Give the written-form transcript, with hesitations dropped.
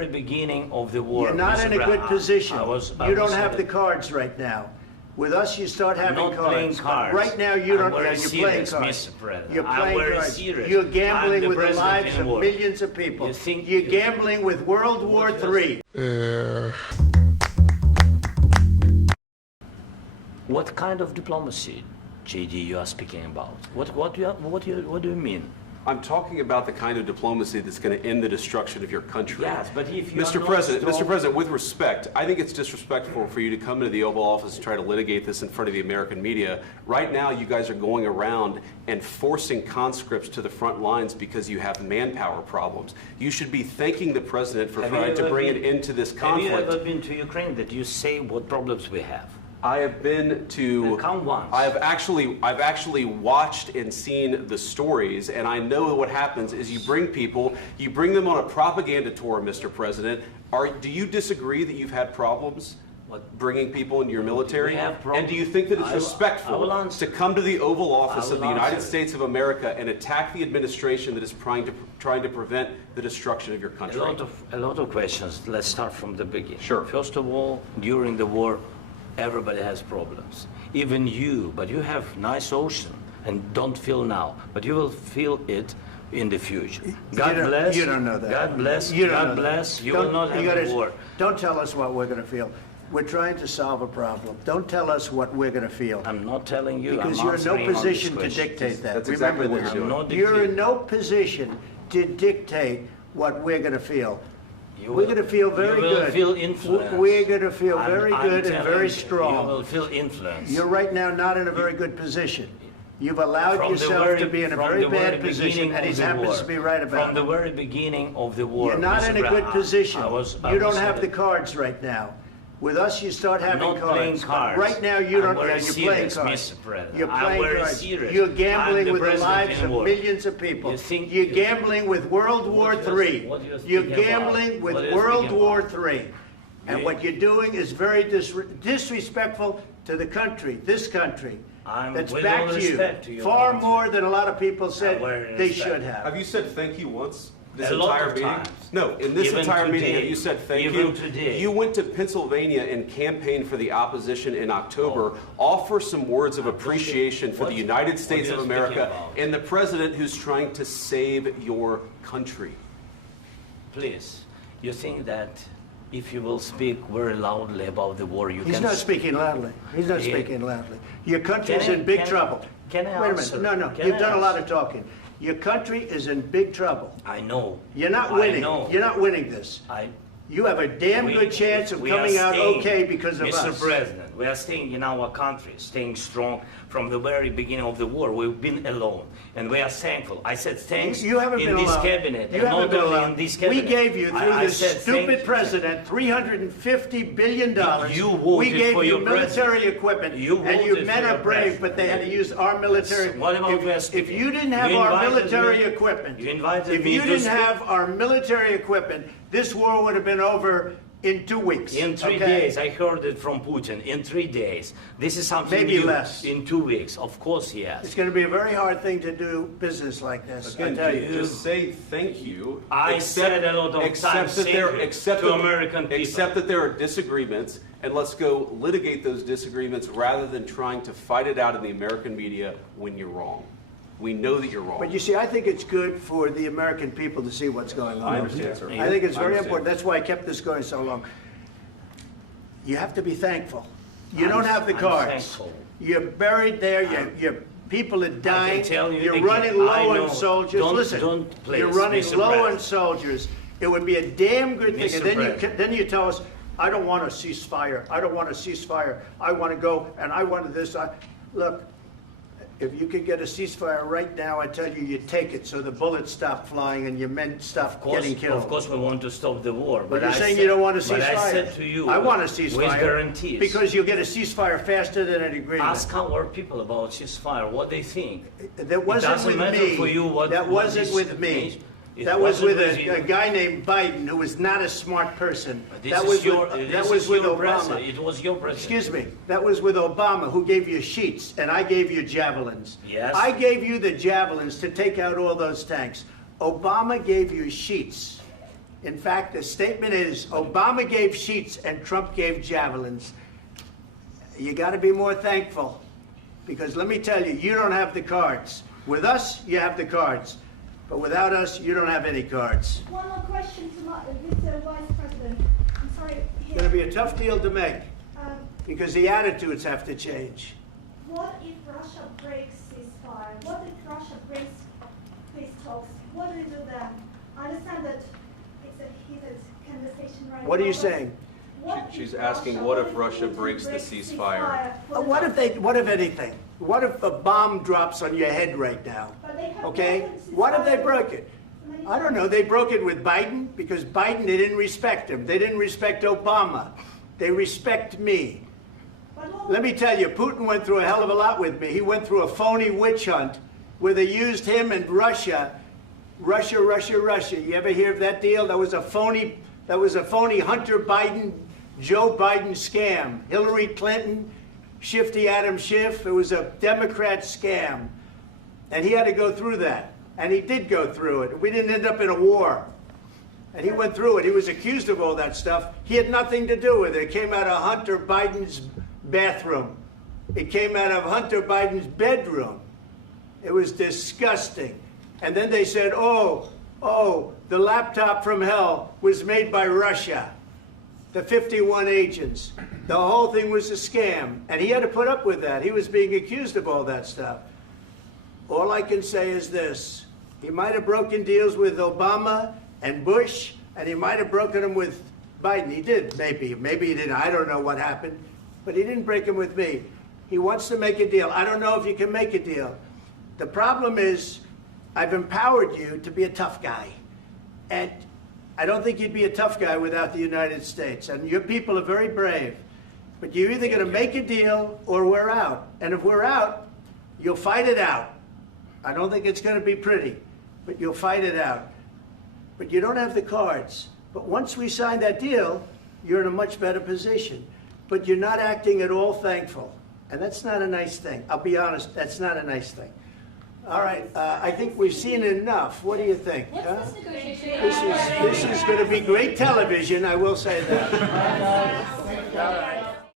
very beginning of the war. You're not Mr. in a good Brown, position. You don't have the saying- cards right now. With us, you start having I'm not playing cards. cards. Right now, you don't. I'm very You're playing serious, cards. Mr. President. You're I'm playing very cards. serious. You're I'm gambling the with the president lives in of war. millions of people. You think You're you- gambling with World War III. What kind of diplomacy, JD, you are speaking about? What do you mean? I'm talking about the kind of diplomacy that's going to end the destruction of your country. Yes, but if you Mr. are not President, strong- Mr. President, with respect, I think it's disrespectful for you to come into the Oval Office and try to litigate this in front of the American media. Right now, you guys are going around and forcing conscripts to the front lines because you have manpower problems. You should be thanking the President for trying to bring an end to this conflict. Have you ever been to Ukraine that you say what problems we have? I have been to. Come once. I've actually watched and seen the stories, and I know what happens is you bring them on a propaganda tour, Mr. President. Do you disagree that you've had problems bringing people into your military? We have problems. And do you think that it's I will respectful answer. to come to the Oval Office I of will the United answer. States of America and attack the administration that is trying to prevent the destruction of your country? A lot of questions. Let's start from the beginning. Sure. First of all, during the war, everybody has problems. Even you, but you have nice ocean and don't feel now, but you will feel it in the future. God bless. You don't know that. God bless. You don't God know that. bless. You Don't- will not have gotta- a war. Don't tell us what we're going to feel. We're trying to solve a problem. Don't tell us what we're going to feel. I'm not telling you. Because I'm you're in no answering on this position to question. dictate that. That's Remember exactly what this. you're doing. I'm not You're in dictating. no position to dictate what we're going to feel. You We're will- going to feel very you will good. Feel influence. We're going to feel very I'm good and telling very you, strong. You will feel influence. You're right now not in a very good position. You've allowed From the yourself very- to be in a from very the very bad position, beginning and of he the happens war. to be right about From the it. very beginning of the war. You're not in a Mr. good Brown, position. I You was don't have the saying- cards right now. With us, you start having I'm not playing cards. cards. Right now, you I'm don't. very You're playing serious, cards. Mr. President. You're I'm playing very cards. serious. You're I'm gambling the with the president lives in of war. millions of people. You think- You're gambling with World War What you're- III. what you're You're speaking gambling about? with What you're World speaking War about? III. And You- what you're doing is very disrespectful to the country, this country. I'm That's with back all to respect to you. your Far country. more than a lot of people said very they respect. should have. Have you said thank you once? This A lot entire of meeting? times. No, in this Even entire meeting, today. have you said thank Even you? today. You went to Pennsylvania and campaigned for the opposition in October. Offer some words of appreciation for the United States what of you're speaking America about. and the president who's trying to save your country. Please, you think that if you will speak very loudly about the war, you He's can... not speaking loudly. He's not Yeah. speaking loudly. Your country is Can I- in big can I- trouble. can I Wait a answer? minute. No, Can you've I done a lot answer? of talking. Your country is in big trouble. I know. You're not I winning. know. You're not winning this. You have a damn good chance of we coming are out staying, okay because of Mr. us. President, we are staying in our country, staying strong from the very beginning of the war. We've been alone, and we are thankful. I said thanks You haven't in been this alone. cabinet, You and haven't not been only alone. in this We cabinet. gave you, through I this said stupid thank- president, $350 billion. You voted we gave for you your military president. equipment, You and you voted men for are your brave, president. but they had to use our military. What about if you didn't have You our invited military me- equipment, you invited if me you to didn't speak- have our military equipment, this war would have been over in 2 weeks. In 3 okay? days, I heard it from Putin. In 3 days, this is something Maybe new. less. In 2 weeks, of course, yes. It's going to be a very hard thing to do business like this. I Again, tell you. just say thank you. I said a lot of except times that thank there, you except to that- American people. Except that there are disagreements, and let's go litigate those disagreements rather than trying to fight it out in the American media when you're wrong. We know that you're wrong. But you see, I think it's good for the American people to see what's going on. I understand, sir. I think it's I very understand. important. That's why I kept this going so long. You have to be thankful. You don't have the I'm cards. thankful. You're buried there. Your people are dying. tell you You're again, running I low know. on soldiers. Don't- Listen, don't please, you're running Mr. low on President. soldiers. It would be a damn good thing. Mr. And then President. then you tell us, I don't want a ceasefire. I don't want a ceasefire. I want to go and I want this. Look. If you could get a ceasefire right now, I tell you, you take it so the bullets stop flying and your men stop getting killed. Of course, we want to stop the war. But you're I saying said- you don't want a ceasefire. But I said to you, I want a ceasefire. with guarantees. Because you'll get a ceasefire faster than an agreement. Ask our people about ceasefire, what they think. That wasn't doesn't with matter me. for you what- that what wasn't is- with me. It That was wasn't with with you. a guy named Biden who was not a smart person. This That is was your, with, this that was is with your Obama. president. It was your president. Excuse me. That was with Obama, who gave you sheets, and I gave you javelins. Yes. I gave you the javelins to take out all those tanks. Obama gave you sheets. In fact, the statement is, Obama gave sheets and Trump gave javelins. You got to be more thankful, because let me tell you, you don't have the cards. With us, you have the cards. But without us, you don't have any cards. One more question to Mr. Vice President. I'm sorry. It's going to be a tough deal to make, because the attitudes have to change. What if Russia breaks ceasefire? What if Russia breaks peace talks? What do you do then? I understand that it's a heated conversation right now. What are you saying? She's asking, what if Russia breaks the ceasefire? What if anything? What if a bomb drops on your head right now? Okay? What if they broke it? I don't know. They broke it with Biden, because Biden, they didn't respect him. They didn't respect Obama. They respect me. Let me tell you, Putin went through a hell of a lot with me. He went through a phony witch hunt where they used him and Russia. Russia. You ever hear of that deal? That was a phony Hunter Biden, Joe Biden scam. Hillary Clinton, Shifty Adam Schiff. It was a Democrat scam. And he had to go through that. And he did go through it. We didn't end up in a war. And he went through it. He was accused of all that stuff. He had nothing to do with it. It came out of Hunter Biden's bathroom. It came out of Hunter Biden's bedroom. It was disgusting. And then they said, oh, the laptop from hell was made by Russia. The 51 agents. The whole thing was a scam. And he had to put up with that. He was being accused of all that stuff. All I can say is this. He might have broken deals with Obama and Bush, and he might have broken them with Biden. He did, maybe. Maybe he didn't. I don't know what happened. But he didn't break them with me. He wants to make a deal. I don't know if you can make a deal. The problem is, I've empowered you to be a tough guy. And I don't think you'd be a tough guy without the United States. And your people are very brave. But you're either going to make a deal or we're out. And if we're out, you'll fight it out. I don't think it's going to be pretty, but you'll fight it out. But you don't have the cards. But once we sign that deal, you're in a much better position. But you're not acting at all thankful. And that's not a nice thing. I'll be honest, that's not a nice thing. All right, I think we've seen enough. What do you think? Huh? This is going to be great television, I will say that. All right.